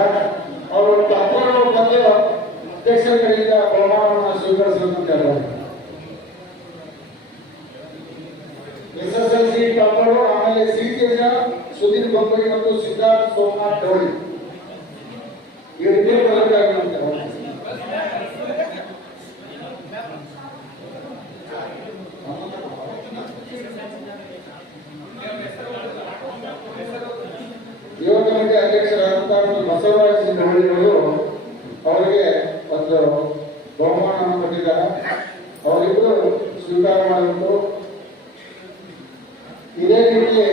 ಅವರು ತಪ್ಪರು ಬಂದು ಅಧ್ಯಕ್ಷರ ಕಡೆಯಿಂದ ಬಹುಮಾನವನ್ನು ಸ್ವೀಕರಿಸಬೇಕು ಅಂತ ಹೇಳಿದ್ದಾರೆ ಎಸ್ ಸುಧೀರ್ ಬೊಬ್ಬರಿ ಮತ್ತು ಸಿದ್ಧಾರ್ಥ್ ಸೋಮನಾಥ್ ಇವರಿಬ್ಬರು ಬರಬೇಕಾಗಿ ಅಂತ ಯುವ ಕಮಿಟಿ ಅಧ್ಯಕ್ಷರಾದಂತಹ ಬಸವರಾಜ ಅವರಿಗೆ ಒಂದು ಬಹುಮಾನವನ್ನು ಕೊಟ್ಟಿದ್ದಾರೆ ಅವರಿಬ್ಬರು ಸ್ವೀಕಾರ ಮಾಡಬೇಕು ಇದೇ ರೀತಿ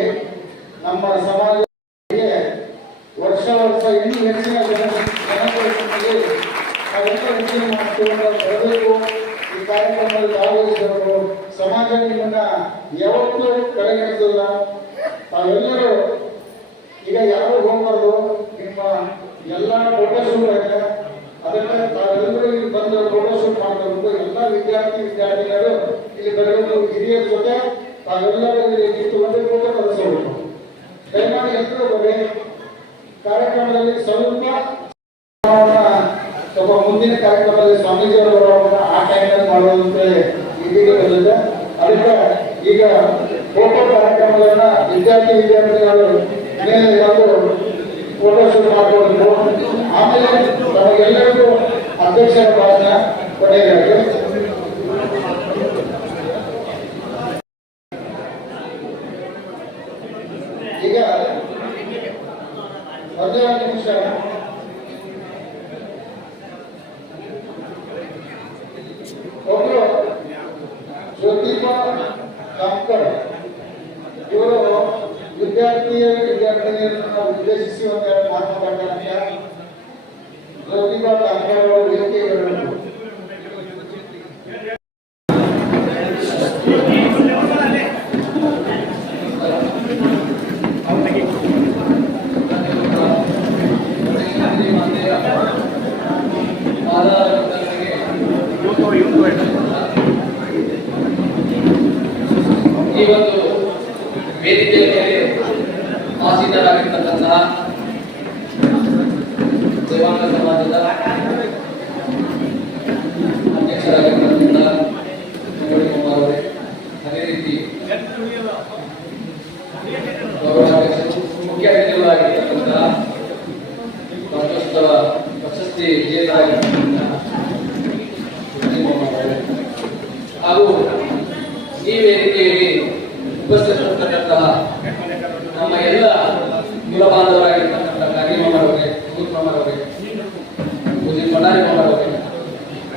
ನಮ್ಮ ಸಮಾಜಕ್ಕೆ ವರ್ಷ ವರ್ಷ ಇನ್ನೂ ಹೆಚ್ಚಿನ ಜನ ಈ ಕಾರ್ಯಕ್ರಮದಲ್ಲಿ ಭಾಗವಹಿಸಿದವರು ಸಮಾಜ ನಿಮ್ಮನ್ನ ಯಾವತ್ತೂ ಕಡೆಗಣಿಸಲ್ಲ ತಾವೆಲ್ಲರೂ ಈಗ ಯಾರು ಹೋಗ್ಬಾರ್ದು. ಎಲ್ಲ ಫೋಟೋ ಶೂಟ್ ಇದೆ ಅದಕ್ಕೆ ತಾವೆಲ್ಲರೂ ಇಲ್ಲಿ ಬಂದು ಫೋಟೋ ಶೂಟ್ ಮಾಡಬೇಕು ಎಲ್ಲ ವಿದ್ಯಾರ್ಥಿ ವಿದ್ಯಾರ್ಥಿಗಳು ಇಲ್ಲಿ ಬರಬೇಕು ಹಿರಿಯರ ಜೊತೆ ತಾವೆಲ್ಲರೂ ಇಲ್ಲಿ ನಿಂತುಕೊಂಡು ಫೋಟೋ ಕಳಿಸಬೇಕು ದಯಮಾಡಿ ಎಲ್ಲರೂ ಬರ್ರಿ ಕಾರ್ಯಕ್ರಮದಲ್ಲಿ ಸ್ವಲ್ಪ ಸ್ವಲ್ಪ ಮುಂದಿನ ಕಾರ್ಯಕ್ರಮದಲ್ಲಿ ಸ್ವಾಮೀಜಿ ಅವರು ಆ ಟೈಮ್ನಲ್ಲಿ ಮಾಡೋದು ಇದೀಗ ಬಂದಿದೆ. ಅದಕ್ಕೆ ಈಗ ಫೋಟೋ ಕಾರ್ಯಕ್ರಮಗಳನ್ನ ವಿದ್ಯಾರ್ಥಿ ವಿದ್ಯಾರ್ಥಿಗಳು ಮೇಲೆ ಬಂದು ಶೂಟ್ ಮಾಡಬಹುದು ಆಮೇಲೆ ನಮಗೆಲ್ಲರಿಗೂ ಅಧ್ಯಕ್ಷರ ಭಾಷಣ ಕೊನೆಯದಾಗಿ ಈಗ ಒಂದೇ ಒಂದು ನಿಮಿಷ ಒಬ್ರು ಜ್ಯೋತಿಬಾ ಕಾಂಕರ್ ಇವರು ವಿದ್ಯಾರ್ಥಿಯ ವಿದ್ಯಾರ್ಥಿನಿಯರನ್ನ ಉದ್ದೇಶಿಸಿ ಒಂದೆರಡು ಮಾತು ಮಾತಾಡ್ತಾರೆ ಜ್ಯೋತಿಬಾ ಕಾಂಕರ್ ಅವರು ವೇದಿಕೆಗೆ ಬರಬೇಕು ಈ ಒಂದು ವೇದಿಕೆಯ ಮೇಲೆ ಆಸೀನರಾಗಿರ್ತಕ್ಕಂತಹ ದೇವಾಂಗ ಸಮಾಜದ ಅಧ್ಯಕ್ಷರಾಗಿರ್ತಕ್ಕಂತಹ ಮುರಳಿ ಕುಮಾರ್ ಅವರೇ ಅದೇ ರೀತಿ ಗೌರವಾಧ್ಯಕ್ಷರು ಮುಖ್ಯ ಅತಿಥಿಗಳಾಗಿರ್ತಕ್ಕಂತಹ ರಾಜ್ಯೋತ್ಸವ ಪ್ರಶಸ್ತಿ ವಿಜೇತರಾಗಿರ್ತಕ್ಕಂತಹ ಮುರಳಿ ಕುಮಾರ್ ಅವರೇ ಹಾಗೂ ಈ ವೇದಿಕೆಯಲ್ಲಿ ಉಪಸ್ಥಿತರಿರ್ತಕ್ಕಂತಹ ನಮ್ಮ ಎಲ್ಲ ಮೂಲ ಬಾಂಧವರಾಗಿರ್ತಕ್ಕಂಥ ಕಾರ್ಯಮರವರಿಗೆ ಮುಗುತ್ ಮಾಮರವರಿಗೆ ಪೂಜೆ ಬಳ್ಳಾರಿ ಮಾಮರವರಿಗೆ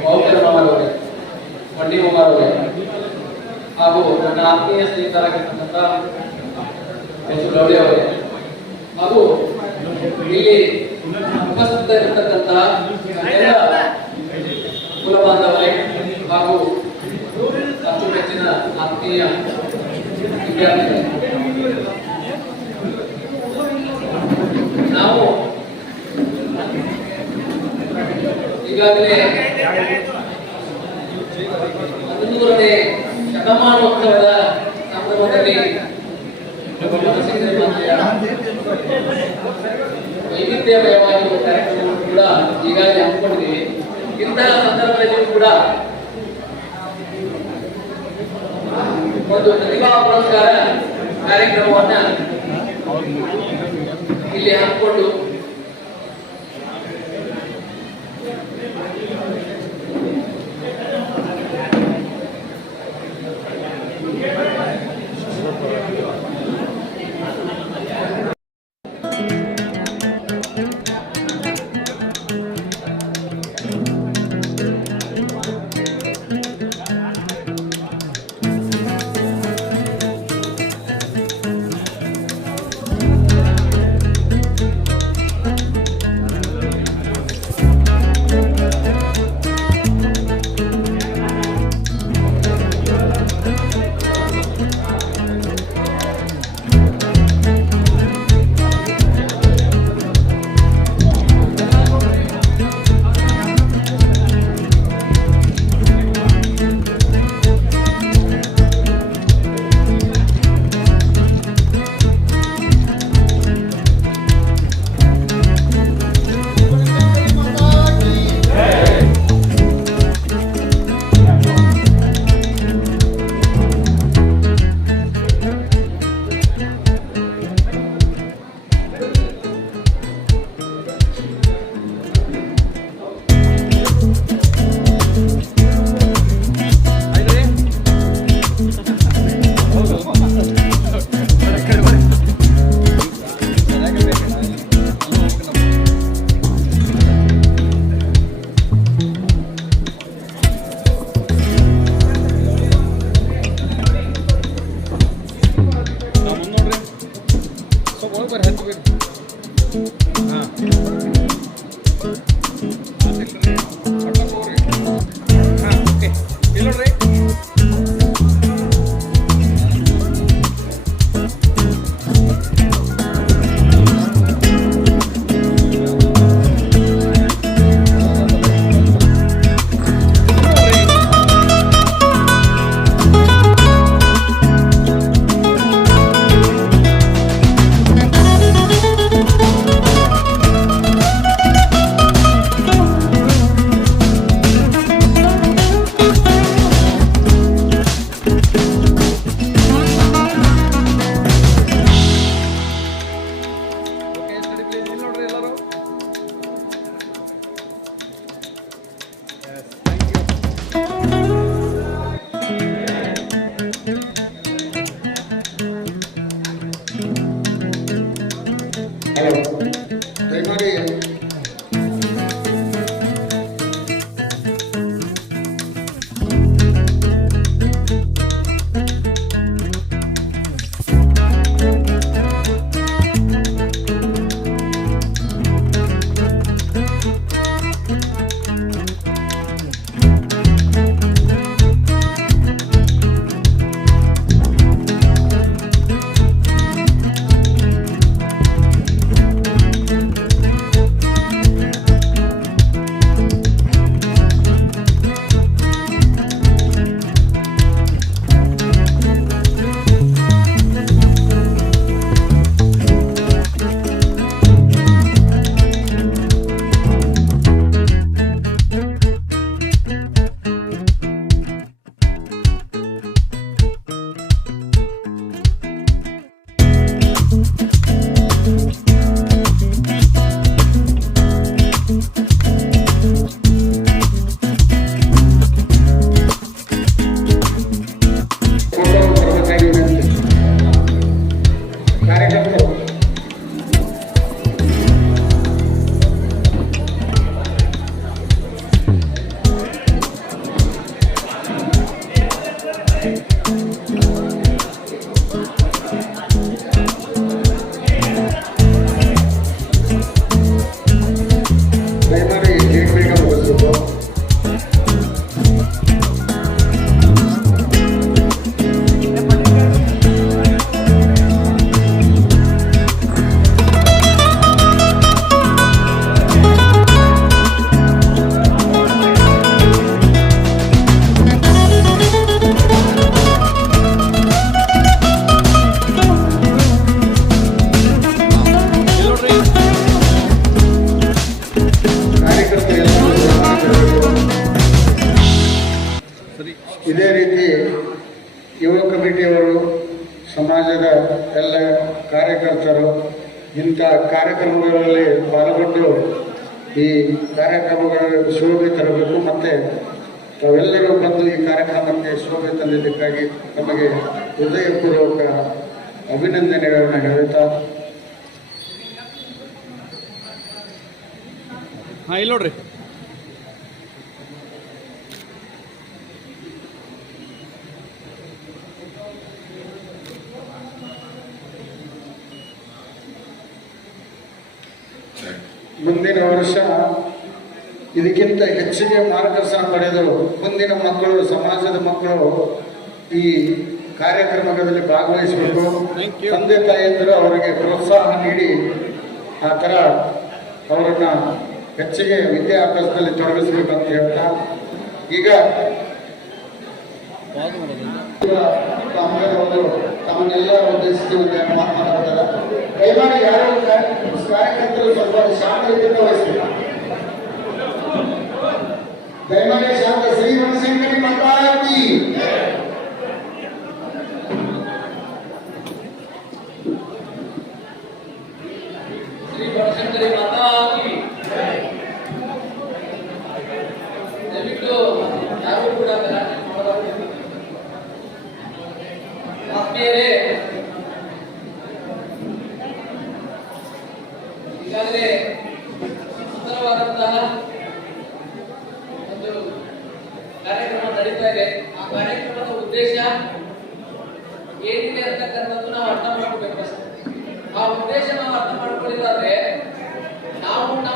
ಮೌಲ್ಯರ ಮಾಮರವರಿಗೆ ಮಂಡಿ ಹಾಗೂ ನನ್ನ ಆತ್ಮೀಯ ಸ್ನೇಹಿತರಾಗಿರ್ತಕ್ಕಂಥ ಎಸ್ ಗೌಡಿ ಅವರೇ ಹಾಗೂ ಇಲ್ಲಿ ಉಪಸ್ಥಿತರಿರ್ತಕ್ಕಂತಹ ಎಲ್ಲ ಕುಲ ಬಾಂಧವರೇ ಹಾಗೂ ಅಚ್ಚುಮೆಚ್ಚಿನ ಆತ್ಮೀಯ ವಿದ್ಯಾರ್ಥಿಗಳೇ ನಾವು ಹದಿಮೂರನೇ ಶತಮಾನೋತ್ಸವದ ಸಂದರ್ಭದಲ್ಲಿ ವೈವಿಧ್ಯಮಯವಾಗಿರುವ ಕಾರ್ಯಕ್ರಮವನ್ನು ಕೂಡ ಈಗಾಗಲೇ ಹಮ್ಮಿಕೊಂಡಿದ್ದೀವಿ. ಇಂತಹ ಸಂದರ್ಭದಲ್ಲಿ ಕೂಡ ಒಂದು ಪ್ರತಿಭಾ ಪುರಸ್ಕಾರ ಕಾರ್ಯಕ್ರಮವನ್ನ ಇಲ್ಲಿ ಹಾಕಿಕೊಂಡು ಹಾಂ ಓಕೆ. ಇಲ್ಲ ನೋಡ್ರಿ. ಹಾಂ ಇಲ್ಲಿ ನೋಡ್ರಿ. ಮುಂದಿನ ವರ್ಷ ಇದಕ್ಕಿಂತ ಹೆಚ್ಚಿಗೆ ಮಾರ್ಗದರ್ಶನ ಪಡೆದರು ಮುಂದಿನ ಮಕ್ಕಳು ಸಮಾಜದ ಮಕ್ಕಳು ಈ ಕಾರ್ಯಕ್ರಮಗಳಲ್ಲಿ ಭಾಗವಹಿಸಬೇಕು. ತಂದೆ ತಾಯಿಯಂದರು ಅವರಿಗೆ ಪ್ರೋತ್ಸಾಹ ನೀಡಿ ಆ ಥರ ಅವರನ್ನ ಹೆಚ್ಚಿಗೆ ವಿದ್ಯಾಭ್ಯಾಸದಲ್ಲಿ ತೊಡಗಿಸ್ಬೇಕಂತ ಹೇಳ್ತಾ ಈಗ ತಮ್ಮನ್ನೆಲ್ಲ ಉದ್ದೇಶಿಸಿ ಒಂದು ಮಾತನಾಡ್ತಾರೆ ದಯಮಾಡಿ ಯಾರು ಕಾರ್ಯಕರ್ತರು ಸ್ವಲ್ಪ ಶಾಂತದಿಂದ ವಹಿಸಿ ದಯಮಾಡಿ ಶಾಂತ ಶ್ರೀ ವನಶಂಕರಿ ಮಾತಾಡಿ ಶ್ರೀ ಬನಶಂಕರಿ ಮಾತಾ ಕಿ ದಯವಿಟ್ಟು ಯಾರು ಕೂಡ ಗಲಾಟೆ ಮಾಡಬಾರದು ಆತ್ಮೀಯರೇ ಈಗಾಗಲೇ ಸುಂದರವಾದಂತಹ ಒಂದು ಕಾರ್ಯಕ್ರಮ ನಡೀತಾ ಇದೆ ಆ ಕಾರ್ಯಕ್ರಮದ ಉದ್ದೇಶ ಏನಿದೆ ಅಂತಕ್ಕಂಥದ್ದು ನಾವು ಅರ್ಥ ಮಾಡ್ಕೋಬೇಕು first. ಆ ಉದ್ದೇಶ ನಾವು ಅರ್ಥ ಮಾಡ್ಕೊಳ್ಳಿಲ್ಲಾದ್ರೆ ನಾವು ನಮ್ಮ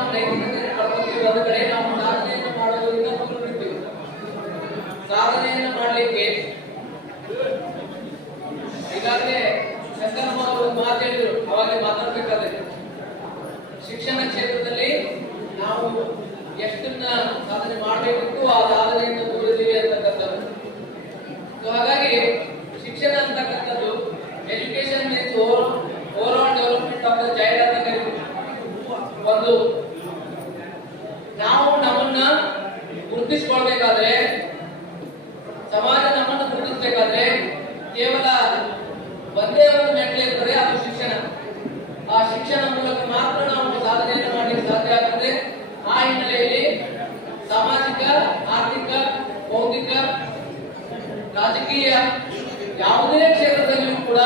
ನೈತಿಕತೆಯನ್ನು ಕಳ್ಕೊತೀವಿ ಅದ ಕಡೆ ನಾವು ಸಾಧನೆಯನ್ನು ಮಾಡಲಿಕ್ಕೆ ಈಗಾಗಲೇ ಅವರು ಮಾತು ಹೇಳಿದರು ಅವಾಗಲೇ ಶಿಕ್ಷಣ ಕ್ಷೇತ್ರದಲ್ಲಿ ನಾವು ಎಷ್ಟನ್ನ ಸಾಧನೆ ಮಾಡಬೇಕಿತ್ತು ಆ ಸಾಧನೆಯನ್ನು ದೂರಿದ್ದೀವಿ ಅಂತಕ್ಕಂಥದ್ದು ಸೊ ಹಾಗಾಗಿ ಶಿಕ್ಷಣ ಅಂತಕ್ಕಂಥದ್ದು education means overall development of the child ಅಂತ ಕರೀತೀವಿ ಒಂದು ನಾವು ನಮ್ಮನ್ನ ಗುರುತಿಸ್ಕೊಳ್ಬೇಕಾದ್ರೆ ಸಮಾಜ ನಮ್ಮನ್ನು ಗುರುತಿಸಬೇಕಾದ್ರೆ ಕೇವಲ ಒಂದೇ ಒಂದು ಮೆಟ್ಲು ಇರ್ತದೆ ಅದು ಶಿಕ್ಷಣ. ಆ ಶಿಕ್ಷಣ ಮೂಲಕ ಮಾತ್ರ ನಾವು ಸಾಧನೆಯನ್ನು ಮಾಡಲಿಕ್ಕೆ ಸಾಧ್ಯ ಆಗ್ತದೆ. ಆ ಹಿನ್ನೆಲೆಯಲ್ಲಿ ಸಾಮಾಜಿಕ, ಆರ್ಥಿಕ, ಬೌದ್ಧಿಕ, ರಾಜಕೀಯ ಯಾವುದೇ ಕ್ಷೇತ್ರದಲ್ಲಿಯೂ ಕೂಡ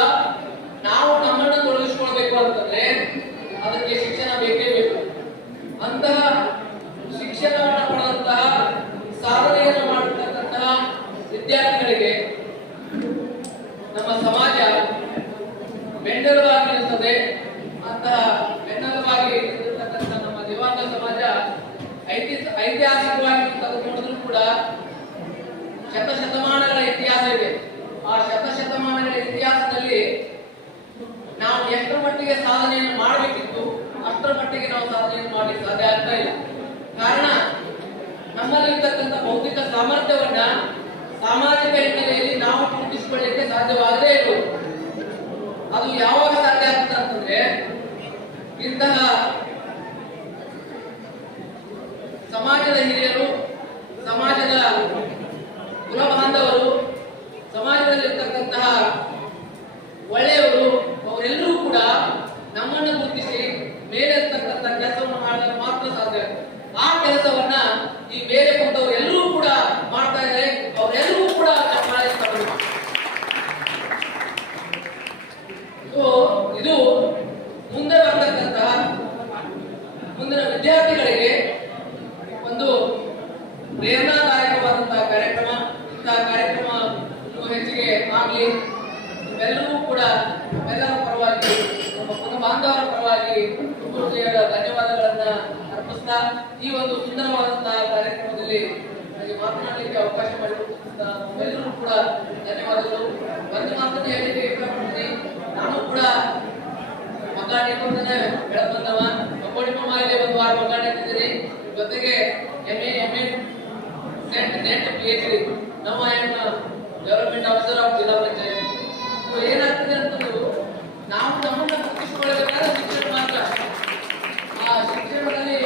ಎಂಎ ಎ ನೆಟ್ ನೆಟ್ ಪಿ ನಮ್ಮ ಏನು ಡೆವಲಪ್ಮೆಂಟ್ ಆಫೀಸರ್ ಆಫ್ ಜಿಲ್ಲಾ ಪಂಚಾಯತ್ ಸೊ ಏನಾಗ್ತದೆ ಅಂತಂದು ನಾವು ನಮ್ಮನ್ನ ಗುರುತಿಸಿಕೊಳ್ಳಬೇಕಾದ್ರೆ ಶಿಕ್ಷಣ ಮಾತ್ರ ಆ ಶಿಕ್ಷಣದಲ್ಲಿ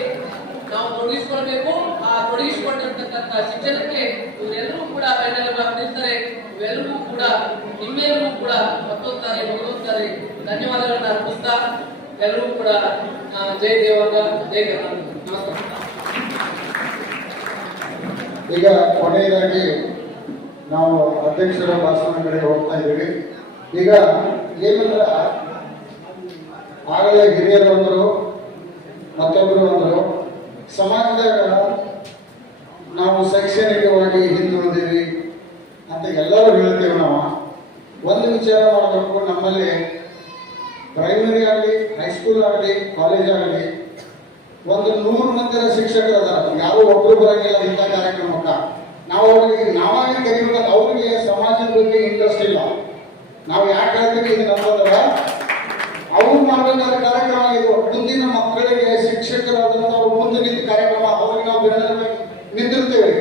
ನಾವು ತೊಡಗಿಸಿಕೊಳ್ಬೇಕು ಆ ತೊಡಗಿಸಿಕೊಂಡಿರ್ತಕ್ಕಂಥ ಶಿಕ್ಷಣಕ್ಕೆ ಇವರೆಲ್ಲರೂ ಕೂಡ ಬೆನ್ನೆಲುಬಾಗಿ ನಿಲ್ತಾರೆ ಎಲ್ಲರೂ ಕೂಡ ನಿಮ್ಮೆಲ್ಲರೂ ಕೂಡ ಮತ್ತೊಂತಾರೆ ಮಗದೊಂತಾರೆ ಧನ್ಯವಾದಗಳನ್ನ ಅರ್ಪಿಸ್ತಾ ಎಲ್ಲರೂ ಕೂಡ ಜೈ ದೇವಾಗ ಜೈ ಗಣ ನಮಸ್ಕಾರ. ಈಗ ಕೊನೆಯದಾಗಿ ನಾವು ಅಧ್ಯಕ್ಷರ ಭಾಷಣ ಕಡೆ ಹೋಗ್ತಾ ಇದ್ದೀವಿ. ಈಗ ಏನಂದ್ರೆ ಆಗಲೇ ಹಿರಿಯರು ಅಂದರು ಮತ್ತೊಬ್ಬರು ಅಂದರು, ಸಮಾಜದಾಗ ನಾವು ಶೈಕ್ಷಣಿಕವಾಗಿ ಹಿಂದುಳಿದೀವಿ ಅಂತ ಎಲ್ಲರೂ ಹೇಳ್ತೇವೆ ನಾವು. ಒಂದು ವಿಚಾರ ಮಾಡಬೇಕು, ನಮ್ಮಲ್ಲಿ ಪ್ರೈಮರಿ ಆಗಲಿ ಹೈಸ್ಕೂಲ್ ಆಗಲಿ ಕಾಲೇಜ್ ಆಗಲಿ ಒಂದು ನೂರು ಮಂದಿರ ಶಿಕ್ಷಕರು ಅದಾರ ಯಾರು ಒಬ್ಬರು ಬರಂಗಿಲ್ಲ ಇಂಥ ಕಾರ್ಯಕ್ರಮಕ್ಕ. ನಾವು ಅವರಿಗೆ, ನಾವಾಗಿ ಕರಿಬೇಕಂತ ಅವರಿಗೆ ಸಮಾಜದ ಬಗ್ಗೆ ಇಂಟ್ರೆಸ್ಟ್ ಇಲ್ಲ. ನಾವು ಯಾಕೆ ಹೇಳ್ತೀವಿ ನಮ್ಮಂದ್ರ ಅವ್ರು ಮಾಡಬೇಕಾದ ಕಾರ್ಯಕ್ರಮ ಇದು. ಮುಂದಿನ ಮಕ್ಕಳಿಗೆ ಶಿಕ್ಷಕರಾದಂತ ಅವ್ರು ಮುಂದೆ ನಿಂತ ಕಾರ್ಯಕ್ರಮ, ಅವ್ರಿಗೆ ನಾವು ಬೆಳೆದ ನಿಂತಿರ್ತೇವೆ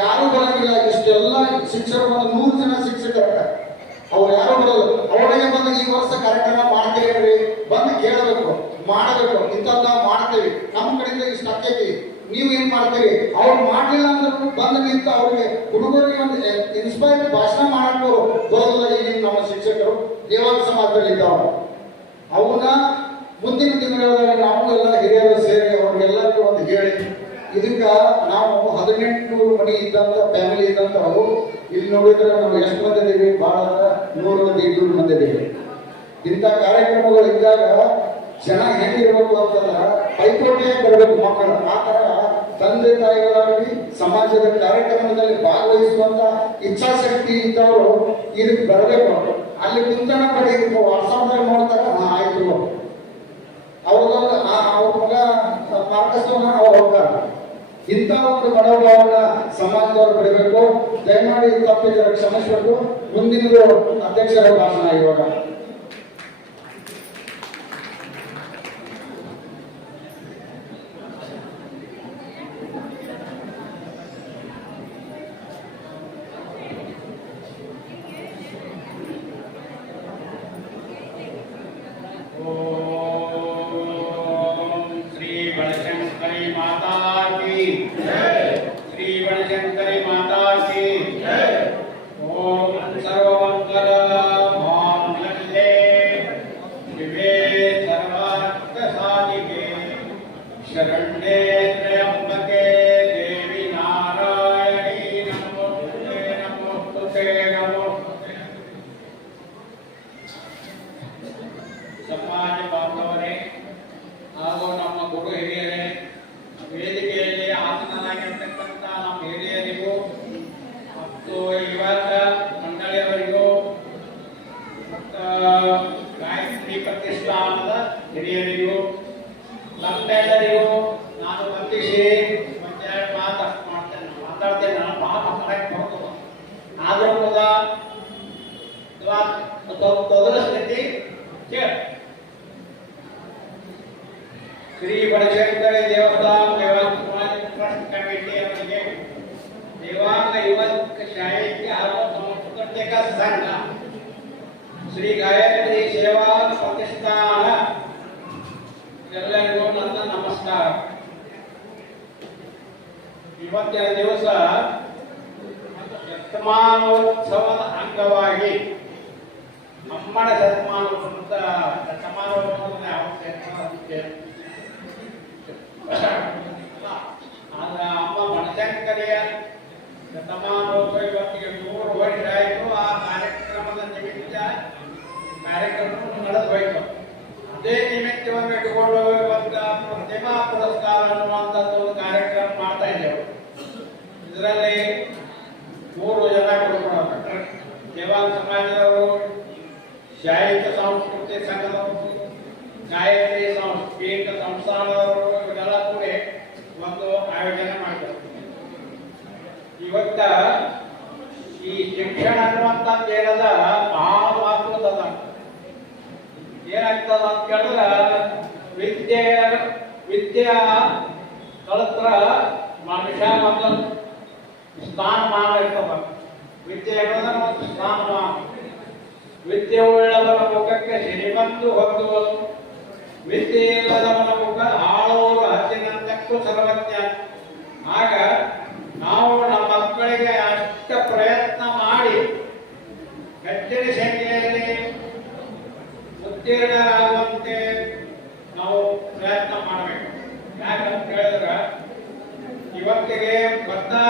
ಯಾರು ಬರಂಗಿಲ್ಲ. ಇಷ್ಟೆಲ್ಲ ಶಿಕ್ಷಕರು ಒಂದು ನೂರು ಜನ ಶಿಕ್ಷಕರ ಅವ್ರು ಯಾರು ಬರಲ್ಲ. ಅವರಿಗೆ ಬಂದು ಈ ವರ್ಷ ಕಾರ್ಯಕ್ರಮ ಮಾಡ್ತೀರಿ ಬಂದು ಕೇಳಬೇಕು. ಮಾಡಬೇಕು. ಇಂಥದ್ದು ಮಾಡ್ತೇವೆ. ನಮ್ಮ ಕಡೆಯಿಂದ ಇಷ್ಟು ಆಗ್ತೈತಿ ನೀವು ಏನ್ ಮಾಡ್ತೀರಿ ಅವ್ರು ಮಾಡ್ಲಿಲ್ಲ ಅಂದ್ರೂ ಬಂದು ನಿಂತ ಅವ್ರಿಗೆ ಹುಡುಗರಿಗೆ ಒಂದು ಇನ್ಸ್ಪೈರ್ ಭಾಷಣ ಮಾಡಕ್ಕೂ ಬರೋದಿಲ್ಲ ಈಗಿನ ನಮ್ಮ ಶಿಕ್ಷಕರು. ದೇವಾಂಗ ಸಮಾಜದಲ್ಲಿ ಇದ್ದವರು ಅವನ್ನ ಮುಂದಿನ ದಿನಗಳಲ್ಲಿ ನಾವು ಎಲ್ಲ ಹಿರಿಯರು ಸೇರಿ ಅವ್ರಿಗೆಲ್ಲರಿಗೂ ಒಂದು ಹೇಳಿ. ಇದಕ್ಕ ನಾವು ಹದಿನೆಂಟುನೂರು ಮನೆ ಇದ್ದಂತ ಫ್ಯಾಮಿಲಿ ಇದ್ದಂತವು ಇಲ್ಲಿ ನೋಡಿದ್ರೆ ನಾವು ಎಷ್ಟು ಮಂದಿ ಇದ್ದೀವಿ ಬಹಳ ನೂರು ಮಂದಿ, ಇನ್ನೂರು ಮಂದಿ ಇದ್ದೀವಿ ಇಂಥ ಕಾರ್ಯಕ್ರಮಗಳು ಇದ್ದಾಗ ಜನ ಹೆಂಗಿರ್ಬೇಕು ಅಂತಂದ್ರೆ ಪೈಪೋಟಿಯಾಗಿ ಬರಬೇಕು ಮಕ್ಕಳು. ಆ ತರ ತಂದೆ ತಾಯಿಗಳಾಗಲಿ, ಸಮಾಜದ ಕಾರ್ಯಕ್ರಮದಲ್ಲಿ ಭಾಗವಹಿಸುವಂತ ಇಚ್ಛಾಶಕ್ತಿ ಇದ್ದವರು ಇದಕ್ಕೆ ಬರಬೇಕು ಅಲ್ಲಿ ಕುಂತನ ಕಡೆ ವಾಟ್ಸಾಪ್ದಾಗ ನೋಡ್ತಾರ, ಹಾ, ಆಯ್ತು. ಅವ್ರಿಗೊಂದು ಅವ್ರ ಮಗ ಮಾರ್ಕಸ್ವನ್ನ ಅವ್ರು ಹೋಗ್ತಾರೆ. ಇಂಥ ಒಂದು ಮನೋಭಾವನ ಸಮಾಜದವರು ಬರಬೇಕು ದಯಮಾಡಿ ತಪ್ಪಿದ್ರೆ ಕ್ಷಮಿಸಬೇಕು. ಮುಂದಿನ ಅಧ್ಯಕ್ಷರ ಭಾಷಣ ಇವಾಗ. તંદુરસ્ત રહેતી છે શ્રી વડશંકર દેવસ્થાન વ્યવસ્થાપન ટ્રસ્ટ कमिटी ಅವರಿಗೆ ದೇವಾಂಗ ಯುವಕ ಸಾಹಿತ್ಯ ಹಾಗೂ ಸಂಸ್ಕೃತಿಕ ಸಂಘ ಶ್ರೀ ಗಾಯತ್ರಿ ಸೇವಾ ಪ್ರತಿಷ್ಠಾನ ಎಲ್ಲರಿಗೂ ನನ್ನ ನಮಸ್ಕಾರ ಇವತ್ತಿನ ದಿವಸ ಶತಮಾನೋತ್ಸವದ ಅಂಗವಾಗಿ ಅಮ್ಮನ ಶತಮಾನೋತ್ಸವದ ಶತಮಾನೋತ್ಸವದ ಅವಶ್ಯಕತೆ ಆದ್ರೆ ಅಮ್ಮ ಬನಶಂಕರಿಯ ಶತಮಾನೋತ್ಸವ ಇವತ್ತಿಗೆ ನೂರು ವರ್ಷ ಆಯಿತು ಆ ಕಾರ್ಯಕ್ರಮದ ನಿಮಿತ್ತ ಕಾರ್ಯಕ್ರಮ ನಡೆದು ಹೋಯ್ತು ಅದೇ ನಿಮಿತ್ತವನ್ನು ಇಟ್ಟುಕೊಂಡು ಪ್ರತಿಮಾ ಪುರಸ್ಕಾರ ಅನ್ನುವಂಥದ್ದು ಕಾರ್ಯಕ್ರಮ ಮಾಡ್ತಾ ಇದ್ದೇವೆ. ಇದರಲ್ಲಿ ಮೂರು ಜನ ಕೊಡ್ಕೊಳ್ಳೋದು ದೇವಾಂಗ ಸಮಾಜದವರು ಸಾಹಿತ್ಯ ಸಂಸ್ಕೃತಿ ಸಂಘದವರು ಗಾಯತ್ರಿ ಸಂಸ್ಕೃತ ಸಂಸ್ಥಾನದವರು ಇವೆಲ್ಲ ಕೂಡಿ ಒಂದು ಆಯೋಜನೆ ಮಾಡ್ತಾರೆ ಇವತ್ತ ಈ ಶಿಕ್ಷಣ ಅನ್ನುವಂಥದ್ದು ಏನದ ಬಹಳ ಮಹತ್ವದ ಏನಾಗ್ತದ ಅಂತ ಕೇಳಿದ್ರೆ ವಿದ್ಯೆ ವಿದ್ಯೆ ಕಲತ್ರ ಮನುಷ್ಯ ಮೊದಲು ಸ್ಥಾನಮಾನ ಇರ್ತದ. ವಿದ್ಯೆ ಅನ್ನೋದನ್ನ ಒಂದು ಸ್ಥಾನಮಾನ. ವಿದ್ಯೆ ಉಳ್ಳವರ ಮುಖಕ್ಕೆ ಸಿರಿಬಂದು ಹೊಂದುವನು ವಿದ್ಯೆ ಇಲ್ಲದವನ ಮುಖ ಆಳೋರು ಹತ್ತಿನಂತಕ್ಕೂ ಸರ್ವಜ್ಞ. ಆಗ ನಾವು ನಮ್ಮ ಮಕ್ಕಳಿಗೆ ಅಷ್ಟ ಪ್ರಯತ್ನ ಮಾಡಿ ಹೆಚ್ಚಿನ ಸಂಖ್ಯೆಯಲ್ಲಿ ಉತ್ತೀರ್ಣರಾಗುವಂತೆ ನಾವು ಪ್ರಯತ್ನ ಮಾಡಬೇಕು. ಯಾಕಂತ ಹೇಳಿದ್ರೆ ಇವತ್ತಿಗೆ ಬರ್ತಾ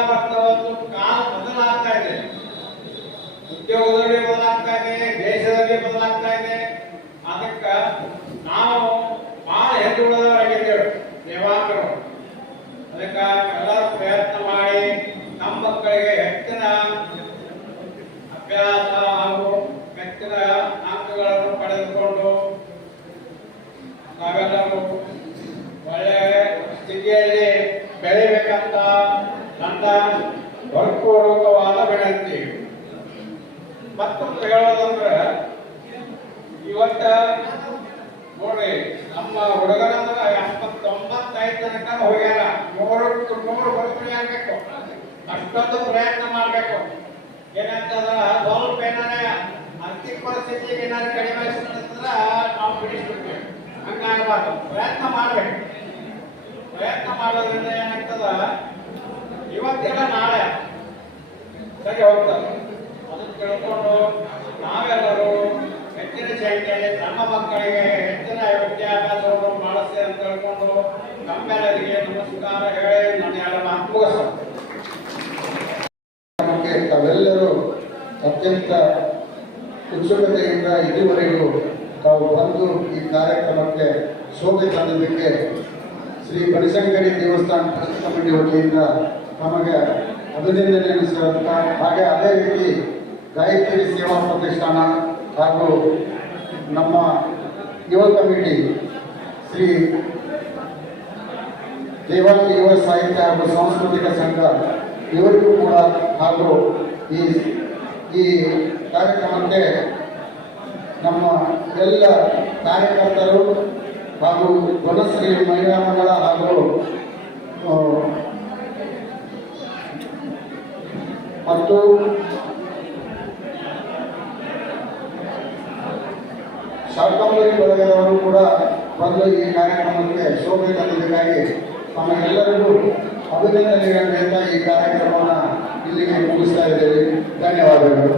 जो उधर भी बोला आपका है जय सदर भी बोला ಇವತ್ತ ನೋಡ್ರಿ ನಮ್ಮ ಹುಡುಗರಂದ್ರೆ ಎಪ್ಪತ್ತೊಂಬತ್ತೈದು ತನಕ ಹೋಗ್ಯಾರ. ನೂರಕ್ಕೆ ನೂರು ಬದುಕಿ ಆಗ್ಬೇಕು. ಅಷ್ಟೊಂದು ಪ್ರಯತ್ನ ಮಾಡ್ಬೇಕು. ಏನಂತದ ಸ್ವಲ್ಪ ಏನಾರ ಆರ್ಥಿಕ ಪರಿಸ್ಥಿತಿ ಏನಾದ್ರು ಕಡಿಮೆ ನಾವು ಬಿಡಿಸ್ಬಿಡ್ತೀವಿ. ಹಂಗಾಗಬಾರ್ದು. ಪ್ರಯತ್ನ ಮಾಡ್ಬೇಕು. ಪ್ರಯತ್ನ ಮಾಡೋದ್ರಿಂದ ಏನಾಗ್ತದ? ಇವತ್ತಿಲ್ಲ, ನಾಳೆ. ಸರಿ, ಹೋಗ್ತದೆ. ಅದನ್ನು ತಿಳ್ಕೊಂಡು ನಾವೆಲ್ಲರೂ ಹೆಚ್ಚಿನ ಸಂಖ್ಯೆಯಲ್ಲಿ ನಮ್ಮ ಮಕ್ಕಳಿಗೆ ಹೆಚ್ಚಿನ ವಿದ್ಯಾಭ್ಯಾಸವನ್ನು ಮಾಡುತ್ತೆ ಅಂತ ಹೇಳ್ಕೊಂಡು ನಮ್ಮೆಲ್ಲರಿಗೆ ನಮಸ್ಕಾರ ಹೇಳಿ ನನ್ನ ಎಲ್ಲ ಮುಗಿಸ್ತೇನೆ. ತಾವೆಲ್ಲರೂ ಅತ್ಯಂತ ಉತ್ಸುಕತೆಯಿಂದ ಇದುವರೆಗೂ ತಾವು ಬಂದು ಈ ಕಾರ್ಯಕ್ರಮಕ್ಕೆ ಶೋಭೆ ತಂದಿದ್ದಕ್ಕೆ ಶ್ರೀ ಬನಶಂಕರಿ ದೇವಸ್ಥಾನ ಟ್ರಸ್ಟ್ ಕಮಿಟಿ ವತಿಯಿಂದ ನಮಗೆ ಅಭಿನಂದನೆ ಸಲ್ಲುತ್ತಾ ಹಾಗೆ ಅದೇ ರೀತಿ ಗಾಯತ್ರಿ ಸೇವಾ ಪ್ರತಿಷ್ಠಾನ ಹಾಗೂ ನಮ್ಮ ಯುವ ಕಮಿಟಿ ಶ್ರೀ ದೇವಾಲಯ ಯುವ ಸಾಹಿತ್ಯ ಹಾಗೂ ಸಾಂಸ್ಕೃತಿಕ ಸಂಘ ಇವರಿಗೂ ಕೂಡ ಹಾಗೂ ಈ ಈ ಕಾರ್ಯಕ್ರಮಕ್ಕೆ ನಮ್ಮ ಎಲ್ಲ ಕಾರ್ಯಕರ್ತರು ಹಾಗೂ ಧನಶ್ರೀ ಮಹಿಳಾ ಮಂಡಳ ಹಾಗೂ ಮತ್ತು ಶಾಕಾಂಬರಿ ಬಳಗದವರು ಕೂಡ ಬಂದು ಈ ಕಾರ್ಯಕ್ರಮಕ್ಕೆ ಶೋಭೆ ತಂದಿದ್ದಕ್ಕಾಗಿ ತಮಗೆಲ್ಲರಿಗೂ ಅಭಿನಂದನೆಗಳನ್ನು ಹೇಳ್ತಾ ಈ ಕಾರ್ಯಕ್ರಮವನ್ನು ಇಲ್ಲಿಗೆ ಮುಗಿಸ್ತಾ ಇದ್ದೇವೆ. ಧನ್ಯವಾದಗಳು.